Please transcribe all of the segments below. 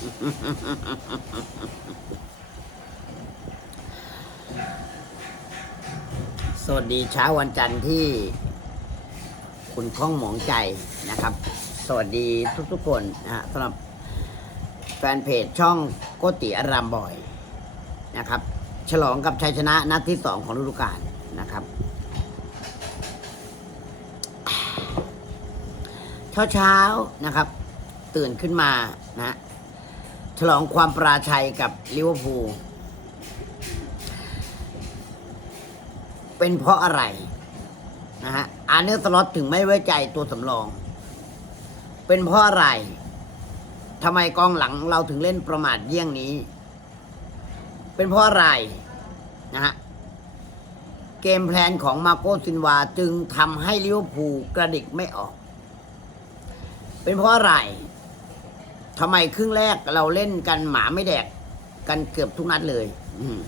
สวัสดีเช้าวันจันทร์ที่ คุณข้องหมองใจนะครับ สวัสดีทุกๆคนนะฮะสำหรับแฟนเพจช่องโกติอารามบอยนะครับ ฉลองกับชัยชนะนัดที่สองของฤดูกาลนะครับเช้าเช้านะครับ ตื่นขึ้นมานะ ฉลองความปราชัยกับลิเวอร์พูลเป็นเพราะอะไรนะฮะอาร์เนอร์สล็อตถึงไม่ไว้ใจตัวสำรอง เป็นเพราะอะไรทำไมกองหลังเราถึงเล่นประมาทเยี่ยงนี้ เป็นเพราะอะไรนะฮะเกมแพลนของมาโกซินวาจึงทำให้ลิเวอร์พูลกระดิกไม่ออก เป็นเพราะอะไร ทำไมครึ่งแรกเราเล่นกันหมาไม่แดก กันเกือบทุกนัดเลยอืม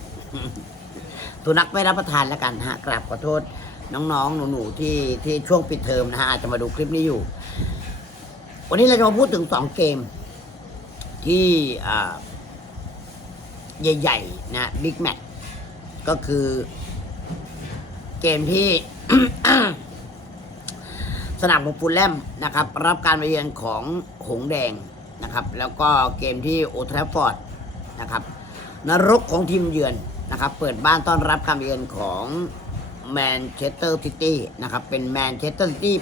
สุนัขไม่รับประทานแล้วกันฮะกราบขอโทษ น้องๆ หนูๆที่ที่ช่วงปิดเทอมนะฮะอาจจะมาดูคลิปนี้อยู่ วันนี้เราจะมาพูดถึงสองเกม ที่ใหญ่ๆนะบิ๊กแมตก็คือเกมที่สนามของฟูลแลมนะครับ รับการมาเยือนของหงแดง นะครับ แล้วก็เกมที่โอทราฟอร์ดนะครับนรกของทีมเยือนนะครับ เปิดบ้านต้อนรับการมาเยือนของแมนเชสเตอร์ซิตี้นะครับ เป็นแมนเชสเตอร์ซิตี้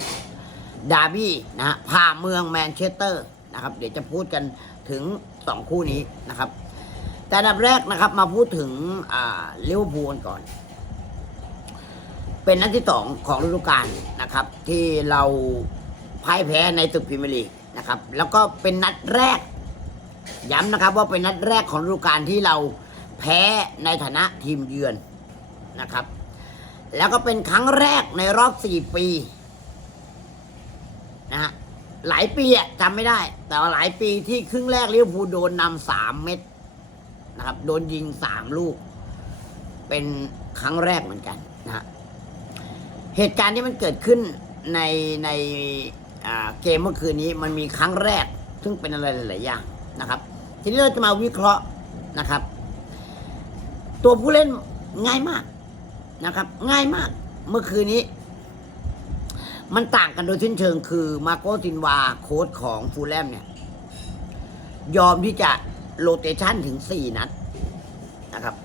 ดาร์บี้นะฮะพาเมืองแมนเชสเตอร์นะครับ เดี๋ยวจะพูดกันถึงสองคู่นี้นะครับ แต่ดับแรกนะครับมาพูดถึงลิเวอร์พูลก่อน เป็นนัดที่สองของฤดูกาลนะครับ ที่เราพ่ายแพ้ในตึกพรีเมียร์ลีก นะครับ แล้วก็เป็นนัดแรก ย้ำนะครับว่าเป็นนัดแรกของฤดูกาลที่เราแพ้ในฐานะทีมเยือนนะครับ แล้วก็เป็นครั้งแรกในรอบสี่ปีนะฮะหลายปีอะจำไม่ได้ แต่หลายปีที่ครึ่งแรกลิเวอร์พูลโดนนำสามเม็ดนะครับ โดนยิงสามลูก เป็นครั้งแรกเหมือนกันนะฮะเหตุการณ์ที่มันเกิดขึ้นในใน เกมเมื่อคืนนี้มันมีครั้งแรก ซึ่งเป็นอะไรหลายๆอย่างนะครับ ทีนี้เราจะมาวิเคราะห์นะครับ ตัวผู้เล่นง่ายมากนะครับ ง่ายมากเมื่อคืนนี้ มันต่างกันโดยสิ้นเชิงคือมาโกซินวาโค้ชของฟูลแลมเนี่ย ยอมที่จะโรเตชันถึงสี่นัดนะครับ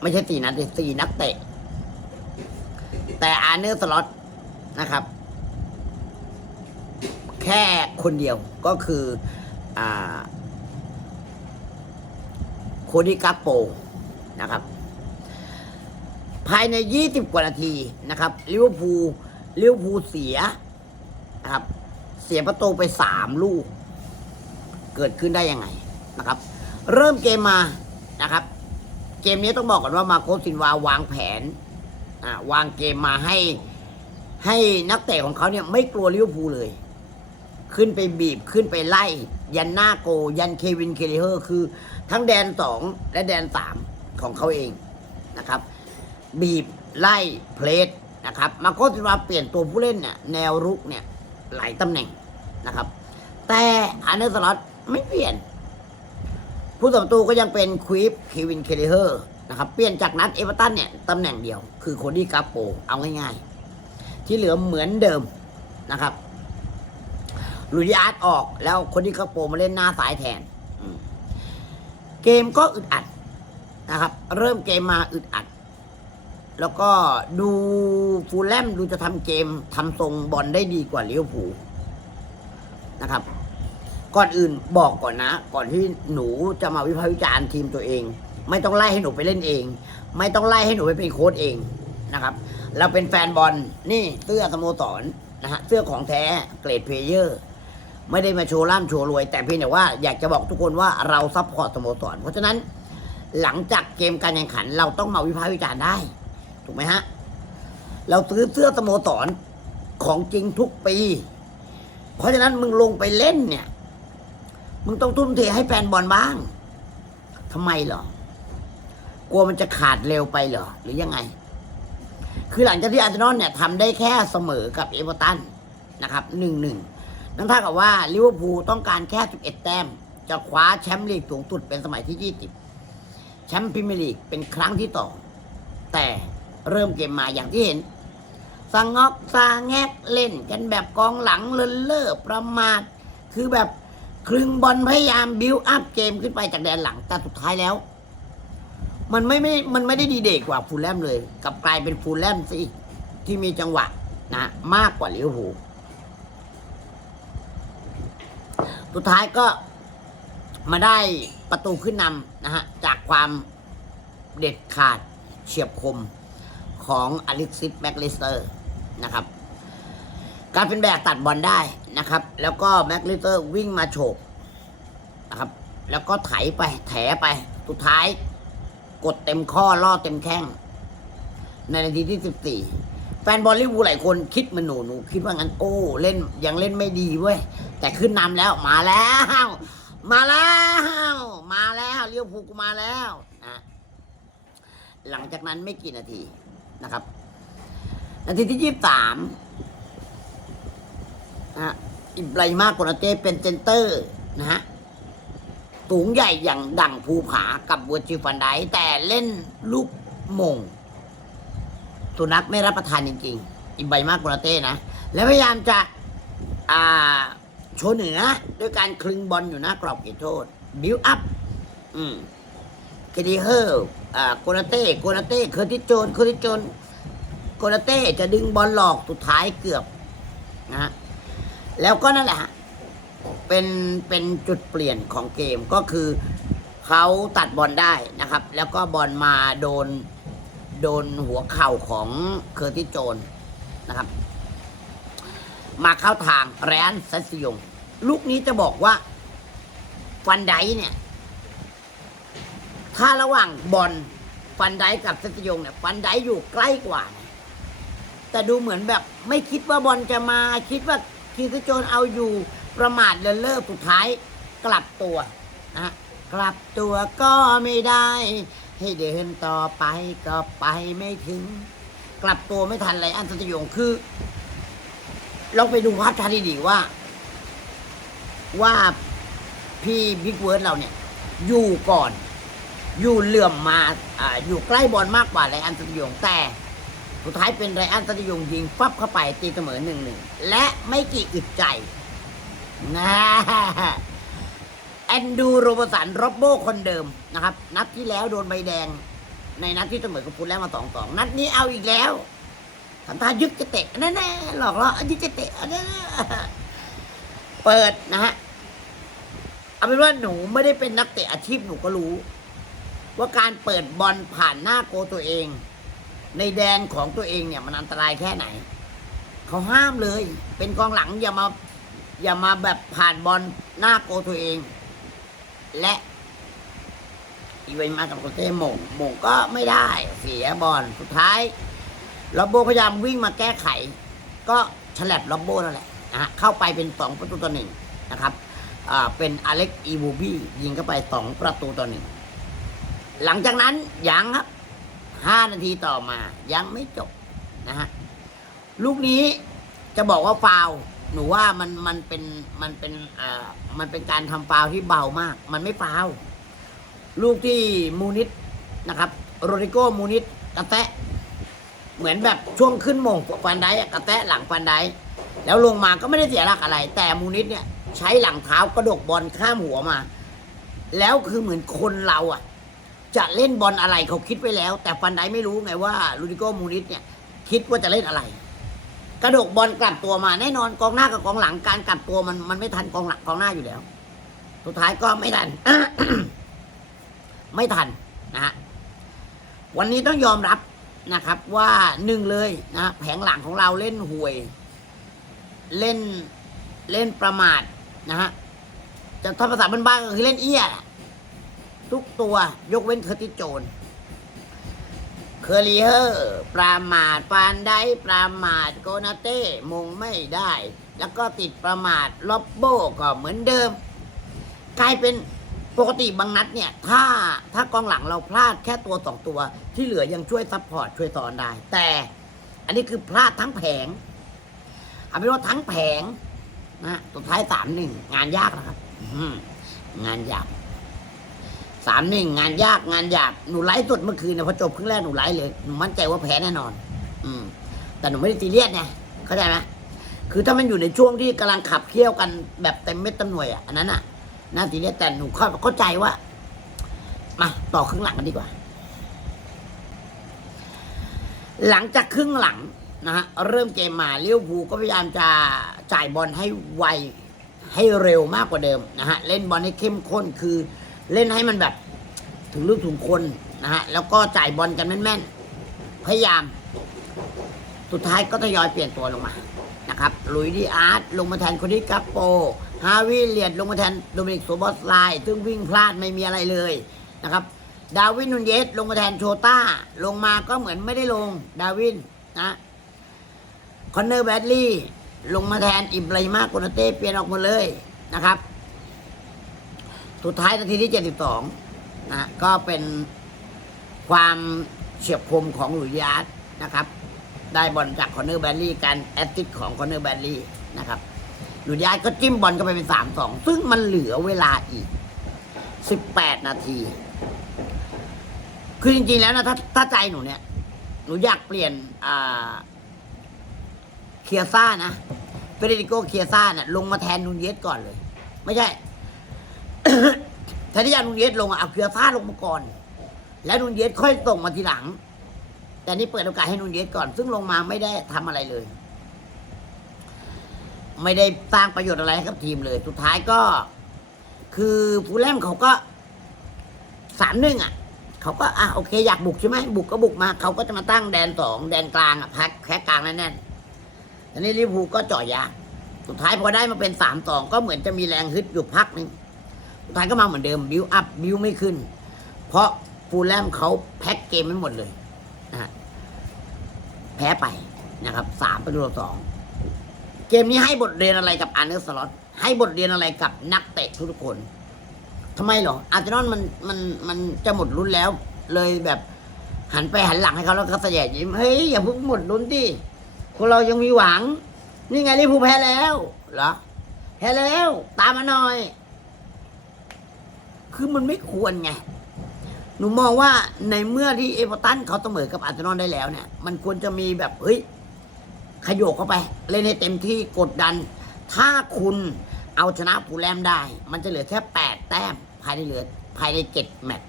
ไม่ใช่สี่นัดแต่สี่นักเตะ แต่อาร์เนอร์สล็อตนะครับ แค่คนเดียวก็คืออ่าโคดิกาโปนะครับ ภายใน 20 กว่านาทีนะครับลิเวอร์พูลลิเวอร์พูลเสียนะครับเสียประตูไป 3 ลูก เกิดขึ้นได้ยังไงนะครับ เริ่มเกมมานะครับ เกมนี้ต้องบอกก่อนว่ามาโคซินวาวางแผนวางเกมมาให้ให้นักเตะของเขาเนี่ยไม่กลัวลิเวอร์พูลเลย ขึ้นไปบีบขึ้นไปไล่ ยันหน้าโก ยันเควินเคเลเฮอร์ คือทั้งแดนสองและแดนสามของเขาเองนะครับ บีบไล่เพลสนะครับมาโคสินวาเปลี่ยนตัวผู้เล่นเนี่ยแนวรุกเนี่ยหลายตำแหน่งนะครับ แต่อันเดอร์สล็อตไม่เปลี่ยน ผู้สมตูก็ยังเป็นควีฟเควินเคเลเฮอร์นะครับเปลี่ยนจากนัดเอเวอร์ตันเนี่ยตำแหน่งเดียว คือโคดี้กาโปเอาง่ายๆ ที่เหลือเหมือนเดิมนะครับ ลุยอาร์ตออกแล้วโคดี้กาโปมาเล่นหน้าสายแทนเกมก็อึดอัดนะครับ เริ่มเกมมาอึดอัด แล้วก็ดูฟูลแลมดูจะทำเกมทำทรงบอลได้ดีกว่าเลิเวอร์พูนะครับ ก่อนอื่นบอกก่อนนะ ก่อนที่หนูจะมาวิพากษ์วิจารณ์ทีมตัวเอง ไม่ต้องไล่ให้หนูไปเล่นเอง ไม่ต้องไล่ให้หนูไปเป็นโค้ชเองนะครับ เราเป็นแฟนบอลนี่เสื้อสโมสรนะฮะเสื้อของแท้เกรดเพลเยอร์ ไม่ได้มาโชว์ร่ำโชว์รวย แต่เพียงแต่ว่าอยากจะบอกทุกคนว่าเราซัพพอร์ตสโมสร เพราะฉะนั้นหลังจากเกมการแข่งขัน เราต้องมาวิพากษ์วิจารณ์ได้ ถูกไหมฮะ เราซื้อเสื้อสโมสรของจริงทุกปี เพราะฉะนั้นมึงลงไปเล่นเนี่ย มึงต้องทุ่มเทให้แฟนบอลบ้างทำไมเหรอกลัวมันจะขาดเร็วไปเหรอหรือยังไง คือหลังจากที่อาร์เซนอลเนี่ยทำได้แค่เสมอกับเอเวอร์ตันนะครับหนึ่งหนึ่ง นั่นเท่ากับว่าลิเวอร์พูลต้องการแค่ 11 แต้ม จะคว้าแชมป์ลีกสูงสุดเป็นสมัยที่ 20 แชมป์พรีเมียร์ลีกเป็นครั้งที่ต่อ แต่เริ่มเกมมาอย่างที่เห็นสังงอกซาแงกเล่นกันแบบกองหลังเลินเล่อประมาท คือแบบครึ่งบอลพยายามบิวอัพเกมขึ้นไปจากแดนหลัง แต่สุดท้ายแล้ว มันไม่ไม่ มันไม่ได้ดีเด่กว่าฟูลแลมเลยกลับกลายเป็นฟูลแลมซะอีกที่มีจังหวะนะ มากกว่าลิเวอร์พูล สุดท้ายก็มาได้ประตูขึ้นนำนะฮะ จากความเด็ดขาดเฉียบคมของอล็กซิสแม็กลิสเตอร์นะครับ การเป็นแบกตัดบอลได้นะครับ แล้วก็แม็กลิสเตอร์วิ่งมาโฉบนะครับ แล้วก็ไถไปแถไป สุดท้ายกดเต็มข้อล่อเต็มแข้ง ในนาทีที่สิบสี่ แฟนบอลลิเวอร์พูลหลายคนคิดเหมันหนูหนูคิดว่างั้นโอ้เล่นยังเล่นไม่ดีเว้ยแต่ขึ้นนำแล้วมาแล้ว มาแล้ว มาแล้วเลี้ยวภูกูมาแล้วนะหลังจากนั้นไม่กี่นาทีนะครับ นาทีที่ยี่สามนะฮะอิบราฮิมาโกนาเต้เป็นเซนเตอร์นะฮะสูงใหญ่อย่างดั่งภูผากับบัวจิฟันไดแต่เล่นลูกหมง สุนัขไม่รับประทานจริงๆ อิบไบมากกุนาเต้นะ แล้วพยายามจะอ่าโชว์เหนือด้วยการคลึงบอลอยู่หน้ากรอบเขตโทษ บิวอัพ อืมเคดีเฮอร์อ่าโกนาเต้โกนาเต้เคอร์ติโจนเคอร์ติโจนโกนาเต้จะดึงบอลหลอกสุดท้ายเกือบนะฮะแล้วก็นั่นแหละฮะเป็นเป็นจุดเปลี่ยนของเกมก็คือเขาตัดบอลได้นะครับ แล้วก็บอลมาโดน โดนหัวเข่าของเคอร์ติโจนนะครับ มาเข้าทางแรนซัสยง ลูกนี้จะบอกว่า ฟันไดเนี่ย ถ้าระหว่างบอลฟันไดกับซัสยงเนี่ย ฟันไดอยู่ใกล้กว่า แต่ดูเหมือนแบบไม่คิดว่าบอลจะมาคิดว่าคีสโจนเอาอยู่ประมาทเลินเล่อสุดท้าย กลับตัวนะกลับตัวก็ไม่ได้ ให้เดินต่อไปก็ไปไม่ถึง กลับตัวไม่ทันไรอันสตยงคือลองไปดูภาพชัดดีว่า ว่าพี่บิ๊กเวิร์ดเราเนี่ย อยู่ก่อน อยู่เหลื่อมมาอ่าอยู่ใกล้บอลมากกว่าไรอันสตยงแต่สุดท้ายเป็นไรอันสตยงยิงปั๊บเข้าไปตีเสมอหนึ่งหนึ่งและไม่กี่อึดใจนะแอนดูโรบสันโรบโบคนเดิม นะครับ นัดที่แล้วโดนใบแดง ในนัดที่เสมอกับฟูลแล้วมาสองสองนัดนี้เอาอีกแล้วทำท่ายึกจะเตะแน่ๆหลอกล่อยึกจะเตะแน่ๆเปิดนะฮะเอาเป็นว่าหนูไม่ได้เป็นนักเตะอาชีพหนูก็รู้ ว่าการเปิดบอลผ่านหน้าโกตัวเอง ในแดนของตัวเองเนี่ยมันอันตรายแค่ไหน เขาห้ามเลย เป็นกองหลังอย่ามาอย่ามาแบบผ่านบอลหน้าโกตัวเอง และ อีเวนต์มากับโคเต้หม่งหม่งก็ไม่ได้เสียบอลสุดท้ายลอบโบพยายามวิ่งมาแก้ไข ก็ฉลับลอบโบนั่นแหละนะฮะเข้าไปเป็นสองประตูต่อหนึ่งนะครับเป็นอเล็กอีบูบี้ยิงเข้าไปสองประตูต่อหนึ่งหลังจากนั้นยังครับห้านาทีต่อมายังไม่จบนะฮะลูกนี้จะบอกว่าฟาวหนูว่ามันมันเป็นมันเป็นอ่ามันเป็นการทำฟาวที่เบามาก มันไม่ฟาว ลูกที่มูนิสนะครับโรดิโกมูนิสกระแตะเหมือนแบบช่วงขึ้นโมงฟันไดอะกระแตะหลังฟันได้แล้วลงมาก็ไม่ได้เสียหลักอะไร แต่มูนิสเนี่ยใช้หลังเท้ากระดกบอลข้ามหัวมา แล้วคือเหมือนคนเราอะ จะเล่นบอลอะไรเขาคิดไว้แล้ว แต่ฟันได้ไม่รู้ไงว่าลูดิโกมูนิสเนี่ยคิดว่าจะเล่นอะไร กระดกบอลกลับตัวมาแน่นอนกองหน้ากับกองหลังการกลับตัวมันมันไม่ทันกองหลังกองหน้าอยู่แล้ว สุดท้ายก็ไม่ทัน ไม่ทันนะฮะวันนี้ต้องยอมรับนะครับว่าหนึ่งเลยนะแผงหลังของเราเล่นห่วย เล่นเล่นประมาทนะฮะจะถ้าภาษาบ้านๆก็คือเล่นเอี้ย ทุกตัวยกเว้นเคอร์ติโจนเคอรีเฮอร์ ประมาทฟานได้ประมาทโกนาเต้ มงไม่ได้ แล้วก็ติดประมาทล็อบโบก็เหมือนเดิม กลายเป็น ปกติบางนัดเนี่ย ถ้าถ้ากองหลังเราพลาดแค่ตัวสองตัว ที่เหลือยังช่วยซัพพอร์ตช่วยตอนได้ แต่อันนี้คือพลาดทั้งแผงเอาเป็นว่าทั้งแผงนะสุดท้ายสามหนึ่งงานยากนะครับงานยาบสามหนึ่งงานยากงานยาบหนูไลฟ์สดเมื่อคืนนะพอจบครึ่งแรกหนูไลฟ์เลยหนูมั่นใจว่าแพ้แน่นอน อืม แต่หนูไม่ได้ตีเลียดไงเข้าใจไหมคือถ้ามันอยู่ในช่วงที่กำลังขับเคี่ยวกันแบบเต็มเม็ดเต็มหน่วยอะอันนั้นอะ น่าตีเลียแต่หนูเข้าเข้าใจว่า มาต่อครึ่งหลังกันดีกว่า หลังจากครึ่งหลังนะฮะเริ่มเกมมาเลี้ยวภูก็พยายามจะจ่ายบอลให้ไวให้เร็วมากกว่าเดิมนะฮะเล่นบอลให้เข้มข้นคือเล่นให้มันแบบถึงลูกถึงคนนะฮะแล้วก็จ่ายบอลกันแม่นๆพยายาม สุดท้ายก็ทยอยเปลี่ยนตัวลงมานะครับลุยดีอาร์ตลงมาแทนคนที่กัปโป ฮาวิเลียดลงมาแทนโดมินิกโซบอสไลน์ซึ่งวิ่งพลาดไม่มีอะไรเลยนะครับดาวินนุนเยสลงมาแทนโชต้า ลงมาก็เหมือนไม่ได้ลงดาวินนะคอนเนอร์แบดลี่ลงมาแทนอิบราฮิมาโกนาเต้เปลี่ยนออกหมดเลยนะครับ สุดท้ายนาทีที่ 72 นะ ก็เป็นความเฉียบคมของหลุยส์ดีอาร์ตนะครับ ได้บอลจากคอนเนอร์แบดลี่การแอตติสของคอนเนอร์แบดลี่นะครับ หลุยส์ดีอาร์ก็จิ้มบอลเข้าไปเป็น3-2ซึ่งมันเหลือเวลาอีก18นาที คือจริง ๆ แล้วนะถ้าถ้าใจหนูเนี่ย หนูอยากเปลี่ยนอ่าเคียซ่านะเฟเดริโกเคียซ่าเนี่ยลงมาแทนนูนเยสก่อนเลย ไม่ใช่แทนที่จะนูนเยสลงอะเอาเคียซ่าลงมาก่อน แล้วนูนเยสค่อยส่งมาทีหลัง แต่นี่เปิดโอกาสให้นูนเยสก่อน ซึ่งลงมาไม่ได้ทำอะไรเลย ไม่ได้สร้างประโยชน์อะไรให้กับทีมเลย สุดท้ายก็ คือฟูลแลมเขาก็สามหนึ่งอะเขาก็อะโอเคอยากบุกใช่ไหมบุกก็บุกมา เขาก็จะมาตั้งแดนสองแดนกลางอะพักแค่กลางแน่นๆทีนี้ลิเวอร์พูลก็เจ่อยากสุดท้ายพอได้มาเป็นสามสองก็เหมือนจะมีแรงฮึดอยู่พักหนึงสุดท้ายก็มาเหมือนเดิมบิวอัพบิวไม่ขึ้น เพราะฟูลแลมเขาแพ็คเกมไม่หมดเลยนะฮะแพ้ไปนะครับสามประตูต่อสอง เกมนี้ให้บทเรียนอะไรกับอาร์เนสล็อตให้บทเรียนอะไรกับนักเตะทุกคนทำไมเหรออาร์เซนอลมันมันมันจะหมดลุ้นแล้ว เลยแบบหันไปหันหลังให้เขาแล้วก็แสยงยิ้มเฮ้ยอย่าเพิ่งหมดลุ้นดิพวกเรายังมีหวัง นี่ไงลิพูแพ้แล้วเหรอแพ้แล้ว ตามมาหน่อย คือมันไม่ควรไงหนูมองว่าในเมื่อที่เอเวอร์ตันเขาเสมอกับอาร์เซนอลได้แล้วเนี่ย มันควรจะมีแบบเฮ้ย ขยโยกเข้าไป เล่นให้เต็มที่กดดัน ถ้าคุณเอาชนะปูแลมได้ มันจะเหลือแค่แปดแต้มภายในเหลือภายในเจ็ดแมตช์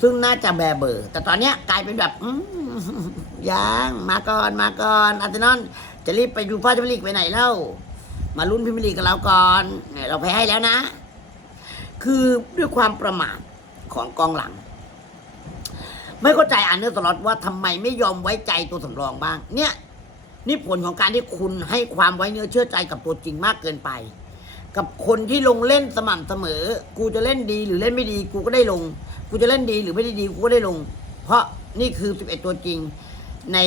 ซึ่งน่าจะแบเบอร์ แต่ตอนเนี้ยกลายเป็นแบบอืยังมาก่อนมาก่อนอาร์เซนอลจะรีบไปดูพ่อจะลีกไปไหนเล่า มาลุ้นพิมยร์ลีกกับเราก่อนเนี่ยเราแพ้ให้แล้วนะ คือด้วยความประมาทของกองหลัง ไม่เข้าใจอันเนอร์สล็อตว่าทำไมไม่ยอมไว้ใจตัวสำรองบ้าง เนี่ย นี่ผลของการที่คุณให้ความไว้เนื้อเชื่อใจกับตัวจริงมากเกินไป กับคนที่ลงเล่นสม่ำเสมอ กูจะเล่นดีหรือเล่นไม่ดี กูก็ได้ลง กูจะเล่นดีหรือไม่ได้ดีกูก็ได้ลง เพราะนี่คือ 11 ตัวจริงใน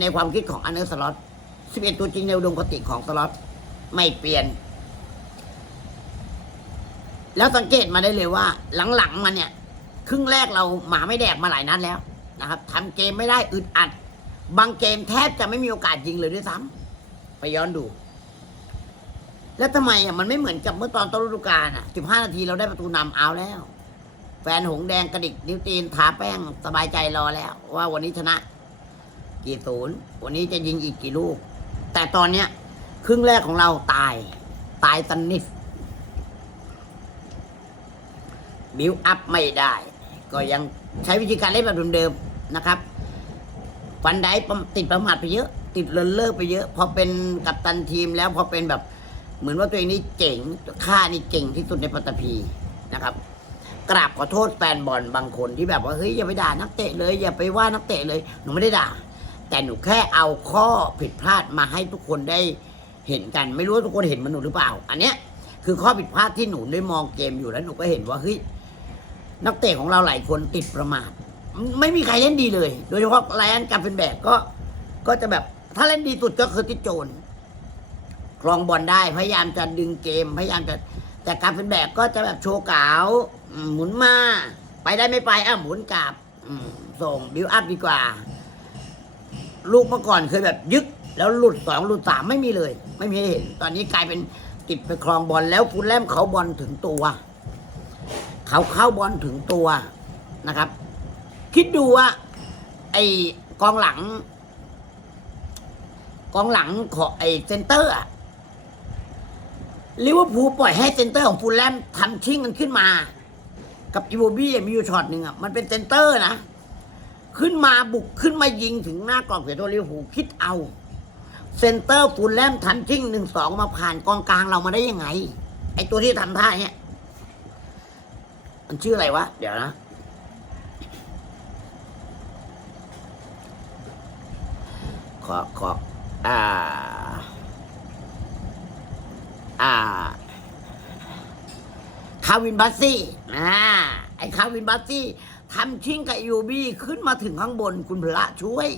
ในความคิดของอันเนอร์สล็อต11 ตัวจริงในอุดมคติของสล็อตไม่เปลี่ยน แล้วสังเกตมาได้เลยว่า หลังๆมาเนี่ย ครึ่งแรกเราหมาไม่แดกมาหลายนัดแล้วนะครับทำเกมไม่ได้อึดอัด บางเกมแทบจะไม่มีโอกาสยิงเลยด้วยซ้ำไปย้อนดู แล้วทำไมอะมันไม่เหมือนกับเมื่อตอนต้นฤดูกาลอะ 15 นาทีเราได้ประตูนำเอาแล้ว แฟนหงแดงกระดิกนิ้วตีนทาแป้งสบายใจรอแล้ว ว่าวันนี้ชนะ กี่ศูนย์วันนี้จะยิงอีกกี่ลูก แต่ตอนเนี้ย ครึ่งแรกของเราตาย ตายสนิทบิวอัพไม่ได้ ก็ยังใช้วิธีการเล่นแบบเดิมๆนะครับ ฟันไดประติดประมาทไปเยอะ ติดเลินเลิกไปเยอะ พอเป็นกัปตันทีมแล้วพอเป็นแบบเหมือนว่าตัวเองนี่เจ๋งข้านี่เก่งที่สุดในปัตตภีนะครับ กราบขอโทษแฟนบอลบางคนที่แบบว่าเฮ้ยอย่าไปด่านักเตะเลย อย่าไปว่านักเตะเลยหนูไม่ได้ด่า แต่หนูแค่เอาข้อผิดพลาดมาให้ทุกคนได้เห็นกัน ไม่รู้ว่าทุกคนเห็นมันหนูหรือเปล่า อันเนี้ยคือข้อผิดพลาดที่หนูได้มองเกมอยู่แล้วหนูก็เห็นว่าเฮ้ยนักเตะของเราหลายคนติดประมาท ไม่มีใครเล่นดีเลย โดยเฉพาะไลออนกับเป็นแบบก็ ก็จะแบบ ถ้าเล่นดีสุดก็คือติโจนครองบอลได้พยายามจะดึงเกม พยายามจะแต่การเป็นแบบก็จะแบบโชว์เก๋าอืมหมุนมาไปได้ไม่ไปอะหมุนกลับส่งบิวอัพดีกว่า ลูกเมื่อก่อนเคยแบบยึก แล้วหลุดสองหลุดสามไม่มีเลย ไม่มีเห็น ตอนนี้กลายเป็นติดไปครองบอลแล้วฟูลแลมเขาบอลถึงตัว เขาเข้าบอลถึงตัวนะครับ คิดดูว่าไอ้กองหลัง กองหลังของไอ้เซนเตอร์อะลิเวอร์พูลปล่อยให้เซนเตอร์ของฟูลแลมทำชิ่งกันขึ้นมา กับอีโบบี้มีอยู่ช็อตหนึ่งอะมันเป็นเซนเตอร์นะ ขึ้นมาบุกขึ้นมายิงถึงหน้ากรอบเสียตัวลิเวอร์พูลคิดเอา เซนเตอร์ฟูลแลมทันชิ่งหนึ่งสองมาผ่านกองกลางเรามาได้ยังไง ไอตัวที่ทำท่าเนี่ยมันชื่ออะไรวะ เดี๋ยวนะ ขอขออ่า อ่า คาวินบัสซี่อ่าไอ้คาวินบัสซี่ทำชิงกับยูบี้ขึ้นมาถึงข้างบนคุณพระช่วย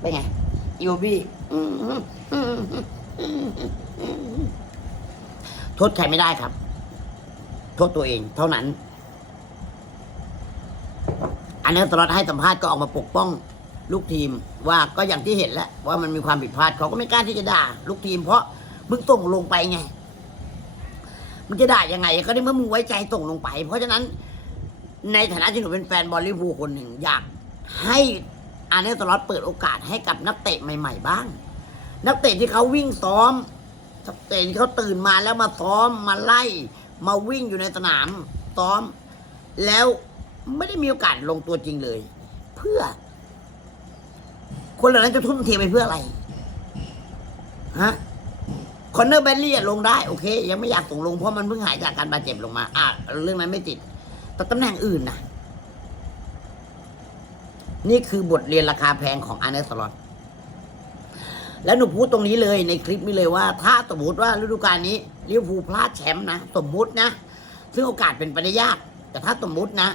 เป็นไงยูบี้โทษใครไม่ได้ครับ โทษตัวเองเท่านั้น อันนี้ตลอดให้สัมภาษณ์ก็ออกมาปกป้องลูกทีมว่าก็อย่างที่เห็นแล้วว่ามันมีความผิดพลาดเขาก็ไม่กล้าที่จะด่าลูกทีมเพราะมึงส่งลงไปไงมันจะด่ายังไง ก็ได้เมื่อมึงไว้ใจส่งลงไป เพราะฉะนั้นในฐานะที่หนูเป็นแฟนบอลลิวูคนหนึ่งอยากให้อันนี้ตลอดเปิดโอกาสให้กับนักเตะใหม่ ๆ บ้าง นักเตะที่เขาวิ่งซ้อมนักเตะที่เขาตื่นมาแล้วมาซ้อมมาไล่ มาวิ่งอยู่ในสนามซ้อม แล้ว ไม่ได้มีโอกาสลงตัวจริงเลย เพื่อ คนเหล่านั้นจะทุ่มเทไปเพื่ออะไรฮะคอนเนอร์แบนลี่ลงได้โอเค ยังไม่อยากส่งลงเพราะมันเพิ่งหายจากการบาดเจ็บลงมา อะเรื่องนั้นไม่ติด แต่ตำแหน่งอื่นนะนี่คือบทเรียนราคาแพงของอาร์เนสลอตแล้วหนูพูดตรงนี้เลยในคลิปนี้เลยว่า ถ้าสมมติว่าฤดูกาลนี้ลิเวอร์พูลพลาดแชมป์นะ สมมุตินะ ซึ่งโอกาสเป็นไปได้ยาก แต่ถ้าสมมุตินะ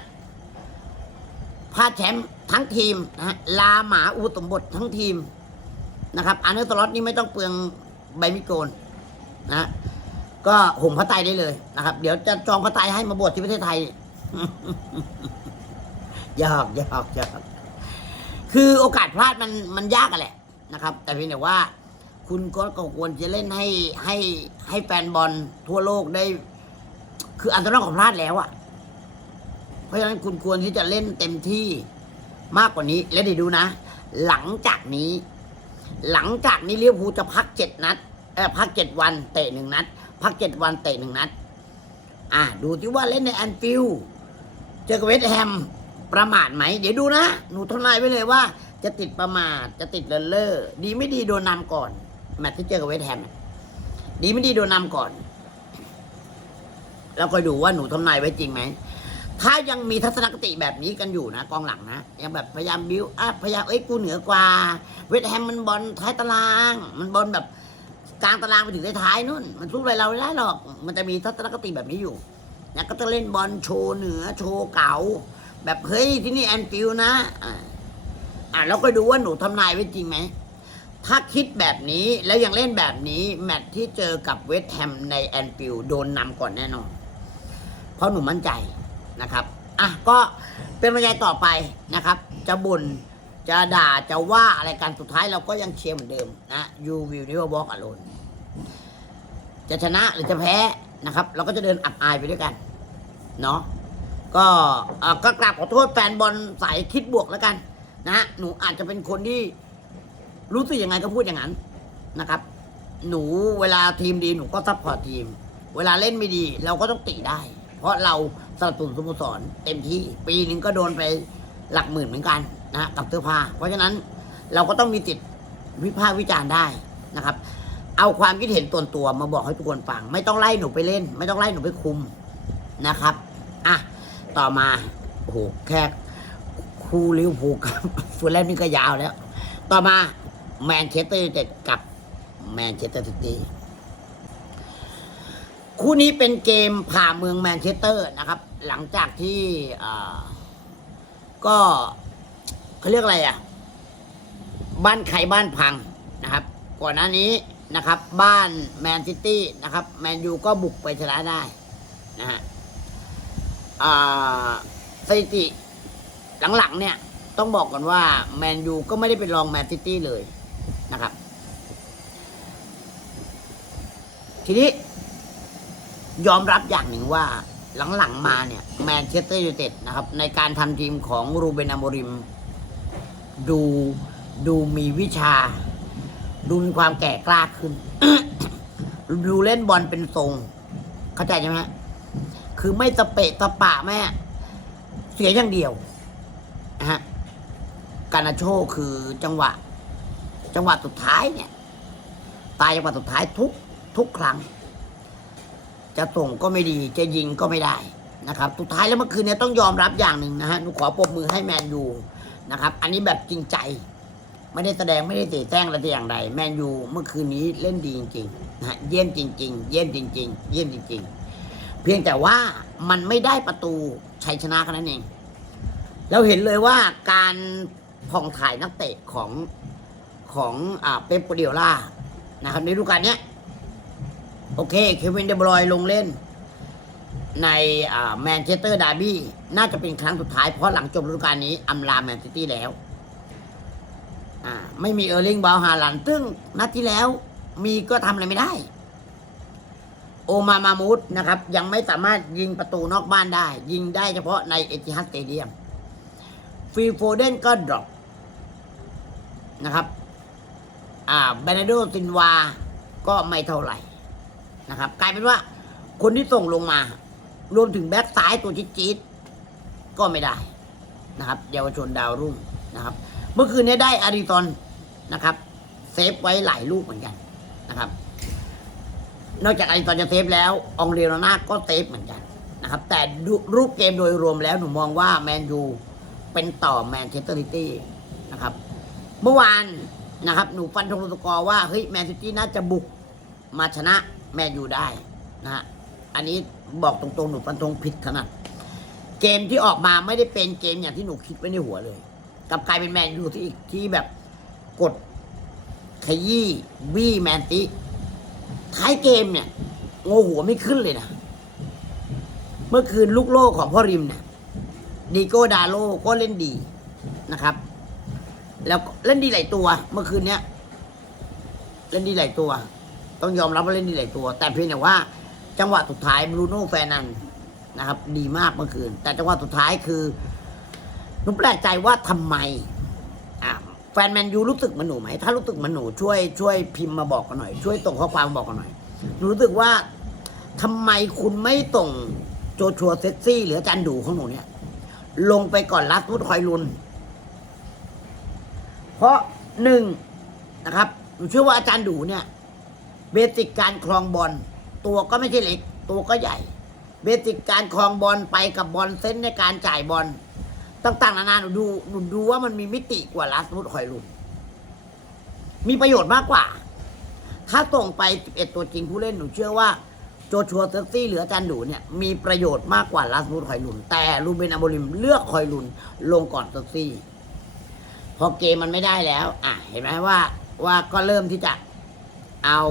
พลาดแชมป์ทั้งทีมนะฮะลาหมาอุปสมบททั้งทีมนะครับอาร์เนสลอตนี่ไม่ต้องเปลืองใบมิโกนนะก็ห่มพระไตรได้เลยนะครับ เดี๋ยวจะจองพระไตรให้มาบวชที่ประเทศไทยยากยากยากคือโอกาสพลาดมันมันยากอะแหละนะครับ แต่เพียงแต่ว่า คุณก็ควรจะเล่นให้ให้ให้แฟนบอลทั่วโลกได้ คืออันตรายของพลาดแล้วอะ ราะฉะนั้นคุณควรที่จะเล่นเต็มที่มากกว่านี้ แล้วเดี๋ยวดูนะ หลังจากนี้ หลังจากนี้เลี้ยวภูจะพักเจ็ดนัดเออพักเจ็ดวันเตะหนึ่งนัด พักเจ็ดวันเตะหนึ่งนัด อะดูที่ว่าเล่นในแอนฟิลเจอกับเวสแฮมประมาทไหม เดี๋ยวดูนะ หนูทำนายไว้เลยว่า จะติดประมาทจะติดเลนเลอร์ดีไม่ดีโดนนำก่อน แมตช์ที่เจอกับเวสแฮมดีไม่ดีโดนนำก่อน แล้วก็ดูว่าหนูทำนายไว้จริงไหม ถ้ายังมีทัศนคติแบบนี้กันอยู่นะ กองหลังนะยังแบบพยายามบิวอัพพยายามเอ้ยกูเหนือกว่า เวสต์แฮมมันบอลท้ายตาราง มันบอลแบบกลางตารางไปถึงท้ายนู่น มันสู้อะไรเราไม่ได้หรอก มันจะมีทัศนคติแบบนี้อยู่นะก็จะเล่นบอลโชว์เหนือโชว์เก่า แบบเฮ้ยที่นี่แอนฟิลนะอ่าอะแล้วก็ดูว่าหนูทำนายไว้จริงไหมถ้าคิดแบบนี้แล้วยังเล่นแบบนี้แมตที่เจอกับเวสต์แฮมในแอนฟิลโดนนำก่อนแน่นอน เพราะหนูมั่นใจ นะครับอะก็เป็นบรรยายต่อไปนะครับ จะบ่นจะด่าจะว่าอะไรกันสุดท้ายเราก็ยังเชียร์เหมือนเดิมนะ you will never walk alone จะชนะหรือจะแพ้นะครับ เราก็จะเดินอับอายไปด้วยกันเนาะก็เออก็กราบขอโทษแฟนบอลสายคิดบวกแล้วกันนะหนูอาจจะเป็นคนที่รู้สึกยังไงก็พูดอย่างนั้นนะครับ หนูเวลาทีมดีหนูก็ซัพพอร์ตทีม เวลาเล่นไม่ดี เราก็ต้องติได้ เพราะเรา นับสนุนสโมสรเต็มที่ปีหนึ่งก็โดนไปหลักหมื่นเหมือนกันนะกับเสื้อผ้า เพราะฉะนั้นเราก็ต้องมีสิทธิ์วิพากษ์วิจารณ์ได้นะครับ เอาความคิดเห็นตัวนตัวมาบอกให้ทุกคนฟัง ไม่ต้องไล่หนูไปเล่น ไม่ต้องไล่หนูไปคุมนะครับอะต่อมาโอ้โหแค่คู่ลิเวอร์พูลกับฟูลแลมนี่ก็ยาวแล้ว ต่อมาแมนเชสเตอร์ยูไนเต็ดกับแมนเชสเตอร์ซิตี้คู่นี้เป็นเกมผ่าเมืองแมนเชสเตอร์นะครับ หลังจากที่ก็เขาเรียกอะไรอะ บ้านใครบ้านพังนะครับ ก่อนหน้านี้นะครับ บ้านแมนซิตี้นะครับแมนยูก็บุกไปชนะได้นะฮะสถิติหลังๆเนี่ย ต้องบอกก่อนว่าแมนยูก็ไม่ได้เป็นรองแมนซิตี้เลยนะครับ ทีนี้ยอมรับอย่างหนึ่งว่า หลังๆมาเนี่ยแมนเชสเตอร์ยูไนเต็ดนะครับ ในการทำทีมของรูเบนอโมริม ดูดูมีวิชา ดูมีความแก่กล้าขึ้น ดูเล่นบอลเป็นทรง เข้าใจใช่ไหมคือไม่ตะเปะตะปะแม่เสียอย่างเดียวนะฮะการาโชคือจังหวะ จังหวะสุดท้ายเนี่ย ตายจังหวะสุดท้ายทุกทุกครั้ง จะส่งก็ไม่ดีจะยิงก็ไม่ได้นะครับสุดท้ายแล้วเมื่อคืนนี้ต้องยอมรับอย่างหนึ่งนะฮะหนูขอปรบมือให้แมนยูนะครับ อันนี้แบบจริงใจ ไม่ได้แสดงไม่ได้เตะแต้งอะไรแต่อย่างใดแมนยูเมื่อคืนนี้เล่นดีจริงๆนะฮะเยี่ยมจริง ๆ เยี่ยมจริง ๆ เยี่ยมจริง ๆ เพียงแต่ว่ามันไม่ได้ประตูชัยชนะแค่นั้นเองเราเห็นเลยว่าการผ่องถ่ายนักเตะของของอ่าเป๊ปโกวาร์ดิโอล่านะครับในฤดูกาลเนี้ย โอเคเควินเดบรอยลงเล่น ในแมนเชสเตอร์ดาร์บี้น่าจะเป็นครั้งสุดท้ายเพราะหลังจบฤดูกาลนี้อำลาแมนซิตี้แล้วไม่มีเออร์ลิงบาวฮาลันซึ่งนัดที่แล้วมีก็ทำอะไรไม่ได้ โอมามามูดนะครับ ยังไม่สามารถยิงประตูนอกบ้านได้ ยิงได้เฉพาะในเอติฮัดสเตเดียมฟีโฟเดนก็ดรอปนะครับ อ่าเบเนโดซินวา ก็ไม่เท่าไหร่ นะครับ กลายเป็นว่าคนที่ส่งลงมา รวมถึงแบ็คซ้ายตัวจี๊ดๆก็ไม่ได้นะครับเยาวชนดาวรุ่งนะครับ เมื่อคืนนี้ได้อาริซอนนะครับเซฟไว้หลายลูกเหมือนกันนะครับ นอกจากอาริซอนจะเซฟแล้วองเรโรนาก็เซฟเหมือนกันนะครับ แต่รูปเกมโดยรวมแล้วหนูมองว่าแมนยูเป็นต่อแมนเชสเตอร์ซิตี้นะครับ เมื่อวานนะครับ หนูฟันธงสกอร์ว่าเฮ้ยแมนซิตี้น่าจะบุกมาชนะ แมนยูได้นะฮะอันนี้บอกตรงๆหนูฟันธงผิดขนาดเกมที่ออกมาไม่ได้เป็นเกมอย่างที่หนูคิดไว้ในหัวเลยกลับกลายเป็นแมนยูที่ที่แบบกดขยี้บี้แมนติท้ายเกมเนี่ยโงหัวไม่ขึ้นเลยนะเมื่อคืนลูกโลกของพ่อริมเนี่ยดีโก้ดาโลก็เล่นดีนะครับ แล้วเล่นดีหลายตัว เมื่อคืนเนี้ย เล่นดีหลายตัว ต้องยอมรับว่าเล่นดีหลายตัว แต่เพียงแต่ว่าจังหวะสุดท้ายบรูโน่แฟนันนะครับ ดีมากเมื่อคืน แต่จังหวะสุดท้ายคือหนูแปลกใจว่าทำไมแฟนแมนยูรู้สึกมันหนูไหมถ้ารู้สึกมันหนูช่วยช่วยพิมพ์มาบอกกันหน่อย ช่วยส่งข้อความบอกกันหน่อยหนูรู้สึกว่าทำไมคุณไม่ส่งโจชัวเซ็กซี่หรืออาจารย์ดูของหนูเนี่ย ลงไปก่อนลัสมุดคอยลุน เพราะหนึ่งนะครับหนูเชื่อว่าอาจารย์ดูเนี่ย เบสิกการคลองบอลตัวก็ไม่ใช่เล็ก ตัวก็ใหญ่ เบสิกการคลองบอลไปกับบอลเส้นในการจ่ายบอลต่างๆนานาหนูดูหนูดูว่ามันมีมิติกว่าลัสมุดคอยลุนมีประโยชน์มากกว่า ถ้าส่งไป 11 ตัวจริงผู้เล่นหนูเชื่อว่าโจชัวเซอร์ซี่หรืออาจารย์ดูเนี่ย มีประโยชน์มากกว่าลัสมุดคอยลุนแต่ลูเบนอาโมริมเลือกคอยลุนลงก่อนเซอร์ซี่พอเกมมันไม่ได้แล้ว อะ เห็นไหมว่า ว่าก็เริ่มที่จะ เอา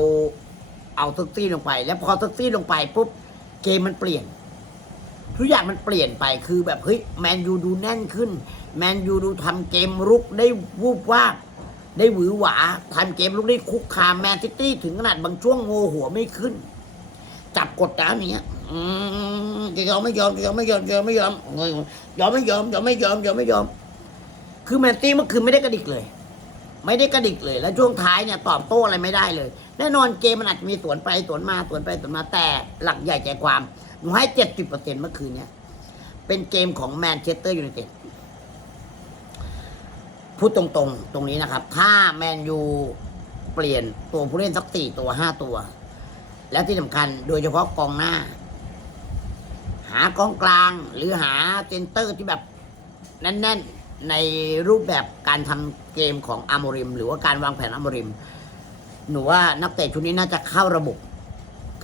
เอาทึกซี่ลงไป แล้วพอทึกซี่ลงไปปุ๊บเกมมันเปลี่ยน ทุกอย่างมันเปลี่ยนไปคือแบบเฮ้ยแมนยูดูแน่นขึ้น แมนยูดูทำเกมรุกได้วูบวาบได้หวือหวาทำเกมรุกได้คุกคามแมนซิตี้ถึงขนาดบางช่วงโงหัวไม่ขึ้น จับกดดาวอย่างเงี้ยอืมยอมไม่ยอมยอมไม่ยอมยอมไม่ยอมเงยยอมไม่ยอมยอมไม่ยอมยอมไม่ยอม คือแมนตี้เมื่อคืนไม่ได้กระดิกเลย ไม่ได้กระดิกเลย แล้วช่วงท้ายเนี่ยตอบโต้อะไรไม่ได้เลย แน่นอนเกมมันอาจจะมีสวนไปสวนมาสวนไปสวนมาแต่หลักใหญ่ใจความหนูให้เจ็ดสิบเปอร์เซ็นเมื่อคืนเนี่ยเป็นเกมของแมนเชสเตอร์ยูไนเต็ดพูดตรงๆตรงนี้นะครับ ถ้าแมนยูเปลี่ยนตัวผู้เล่นสักสี่ตัวห้าตัว แล้วที่สำคัญโดยเฉพาะกองหน้า หากองกลางหรือหาเซนเตอร์ที่แบบแน่น ๆ ในรูปแบบการทำเกมของอามริม หรือว่าการวางแผนอามริม หนูว่านักเตะชุดนี้น่าจะเข้าระบบ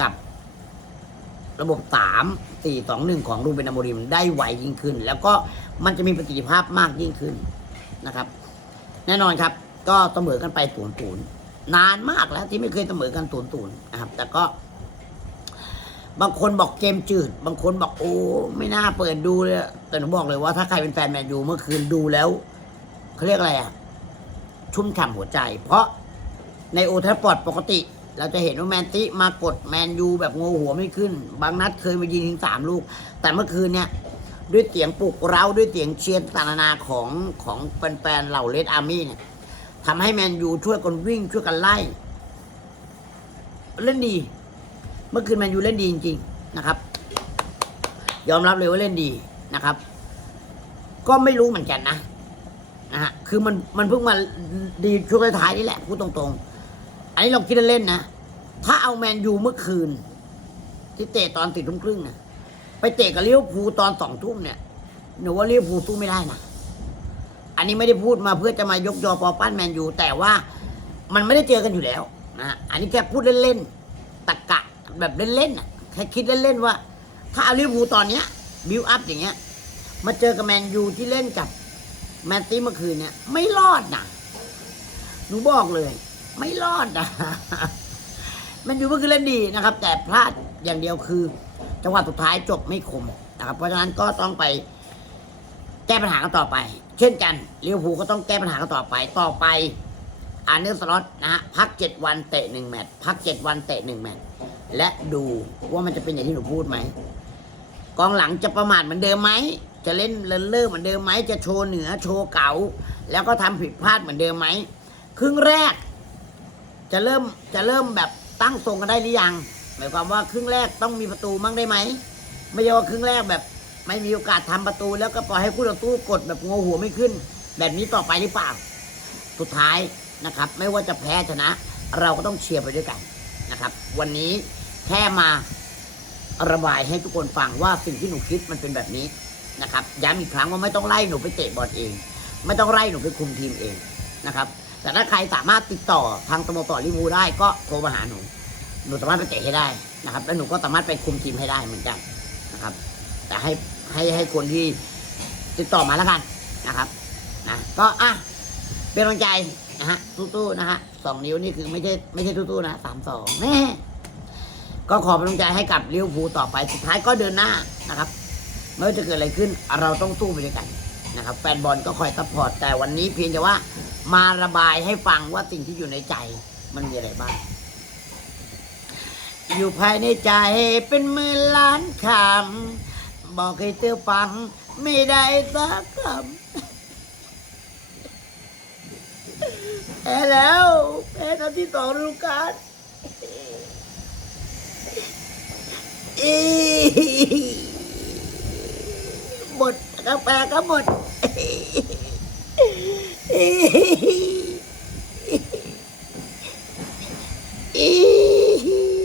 กับระบบสามสี่สองหนึ่งของรูเบนอโมริมได้ไวยิ่งขึ้น แล้วก็มันจะมีประสิทธิภาพมากยิ่งขึ้นนะครับ แน่นอนครับ ก็เสมอกันไปศูนย์ศูนย์นานมากแล้วที่ไม่เคยเสมอกันศูนย์ศูนย์นะครับ แต่ก็ บางคนบอกเกมจืด บางคนบอกโอ้ไม่น่าเปิดดูเลยแต่หนูบอกเลยว่าถ้าใครเป็นแฟนแมนยูเมื่อคืนดูแล้วเขาเรียกอะไรอะชุ่มฉ่ำหัวใจ เพราะ ในโอทัฟฟอร์ดปกติ เราจะเห็นว่าแมนติมากดแมนยูแบบงงหัวไม่ขึ้น บางนัดเคยมายิงถึงสามลูก แต่เมื่อคืนเนี่ยด้วยเสียงปลุกเราด้วยเสียงเชียร์ตานานาของของแฟนๆเหล่าเลดอาร์มี่เนี่ยทำให้แมนยูช่วยกันวิ่งช่วยกันไล่ เล่นดี เมื่อคืนแมนยูเล่นดีจริงๆนะครับ ยอมรับเลยว่าเล่นดีนะครับ ก็ไม่รู้เหมือนกันนะนะฮะคือมันมันเพิ่งมาดีช่วงท้ายนี่แหละพูดตรงๆ อันนี้เราคิดเล่นๆนะ ถ้าเอาแมนยูเมื่อคืน ที่เตะตอนติดทุ่มครึ่งนะไปเตะกับเลิเวพูตอนสองทุ่มเนี่ยหนูว่าเลิเวพูสู้ไม่ได้นะอันนี้ไม่ได้พูดมาเพื่อจะมายกยอปอปั้นแมนยูแต่ว่ามันไม่ได้เจอกันอยู่แล้วนะอันนี้แค่พูดเล่นๆตะกะแบบเล่นๆน่ะแค่คิดเล่นๆว่า ถ้าเอาลิเวอร์พูลตอนเนี้ยบิวอัพอย่างเงี้ยมาเจอกับแมนยูที่เล่นกับแมนตี้เมื่อคืนเนี่ยไม่รอดนะหนูบอกเลย ไม่รอดนะแมนอยู่เมื่อคืนเล่นดีนะครับ แต่พลาดอย่างเดียวคือ จังหวะสุดท้ายจบไม่คมนะครับ เพราะฉะนั้นก็ต้องไปแก้ปัญหากันต่อไป เช่นกันลิเวอร์พูลก็ต้องแก้ปัญหากันต่อไปต่อไปอาร์เนลสล็อตนะฮะพักเจ็ดวันเตะหนึ่งแมตช์พักเจ็ดวันเตะหนึ่งแมตช์และดูว่ามันจะเป็นอย่างที่หนูพูดไหมกองหลังจะประมาทเหมือนเดิมไหมจะเล่นเลินเล่อเหมือนเดิมไหมจะโชว์เหนือโชว์เก๋าแล้วก็ทำผิดพลาดเหมือนเดิมไหมครึ่งแรก จะเริ่มจะเริ่มแบบตั้งทรงกันได้หรือยัง หมายความว่าครึ่งแรกต้องมีประตูมั่งได้ไหม ไม่ใช่ว่าครึ่งแรกแบบ ไม่มีโอกาสทำประตู แล้วก็ปล่อยให้คู่ต่อสู้กดแบบงงหัวไม่ขึ้น แบบนี้ต่อไปหรือเปล่า สุดท้ายนะครับ ไม่ว่าจะแพ้ชนะ เราก็ต้องเชียร์ไปด้วยกันนะครับ วันนี้แค่มาระบายให้ทุกคนฟังว่าสิ่งที่หนูคิดมันเป็นแบบนี้นะครับย้ำอีกครั้งว่าไม่ต้องไล่หนูไปเตะบอลเอง ไม่ต้องไล่หนูไปคุมทีมเองนะครับ แต่ถ้าใครสามารถติดต่อทางสโมสรลิมูได้ก็โทรมาหาหนู หนูสามารถไปเตะให้ได้นะครับ แล้วหนูก็สามารถไปคุมทีมให้ได้เหมือนกันนะครับ แต่ให้ให้ให้คนที่ติดต่อมาแล้วกันนะครับนะก็อะเป็นกำลังใจนะฮะตู้ๆนะฮะสองนิ้วนี่คือไม่ใช่ไม่ใช่ตู้ๆนะสามสองแน่ก็ขอเป็นกำลังใจให้กับลิเวอร์พูลต่อไปสุดท้ายก็เดินหน้านะครับไม่ว่าจะเกิดอะไรขึ้นเราต้องสู้ไปด้วยกัน นะครับแฟนบอลก็คอยซัพพอร์ตแต่วันนี้เพียงแต่ว่ามาระบายให้ฟังว่าสิ่งที่อยู่ในใจมันมีอะไรบ้าง อยู่ภายในใจเป็นหมื่นล้านคำ บอกให้เธอฟังไม่ได้สักคำแพ้แล้วแพ้นัดที่สองฤดูกาลอีหมด กาแฟก็หมด Ee.